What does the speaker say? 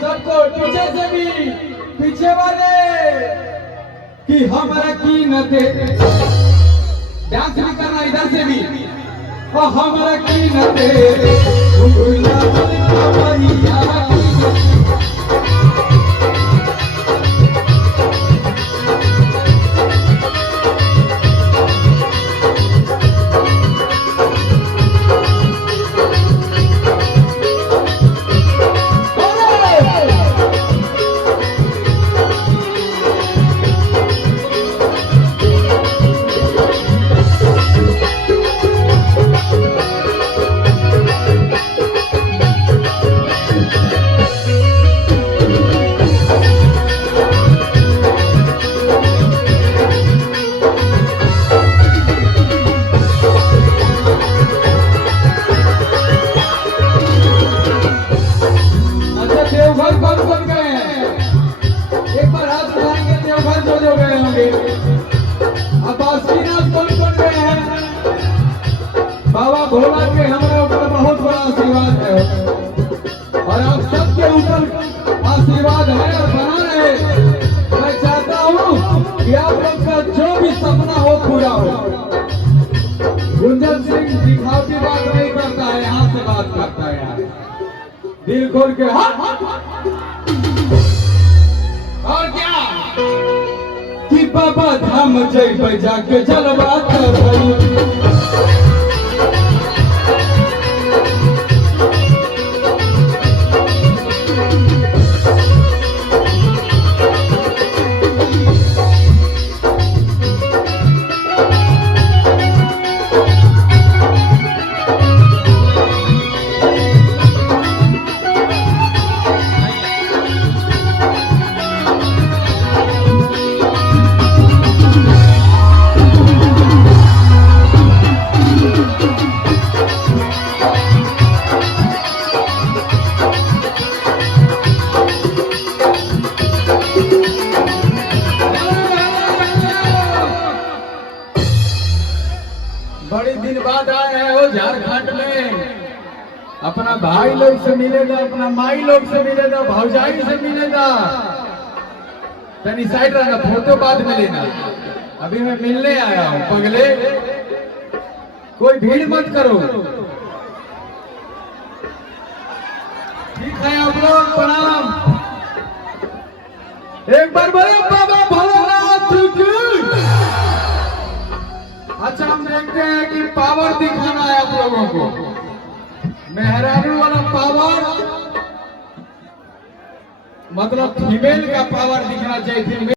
सबको पीछे से भी, पीछे वाले कि हमारा की न दे, डांस भी करना इधर से भी, और हमारा की न दे बाबा भोला के हमारे ऊपर बहुत बड़ा आशीर्वाद है और आप सबके ऊपर आशीर्वाद है और बना रहे। मैं चाहता हूँ कि आप लोग का जो भी सपना हो पूरा हो। गुंजन सिंह दिखावटी बात नहीं करता है, यहाँ से बात करता है यार, दिल खोल के। और क्या कि बाबा धाम जय जाके जलवा कर बड़ी दिन बाद आए हैं वो झारखंड में। अपना भाई लोग से मिलेगा, अपना माई लोग से मिलेगा, भौजाई से मिलेगा। तनी साइड रहना, फोटो बाद में लेना। अभी मैं मिलने आया हूँ पगले, कोई भीड़ मत करो। ठीक है आप लोग, प्रणाम। एक बार बोले बाबा भोलेनाथ की। अच्छा, हम देखते हैं कि पावर दिखाना है आप लोगों को, मेहरारू वाला पावर, मतलब फीमेल का पावर दिखना चाहिए।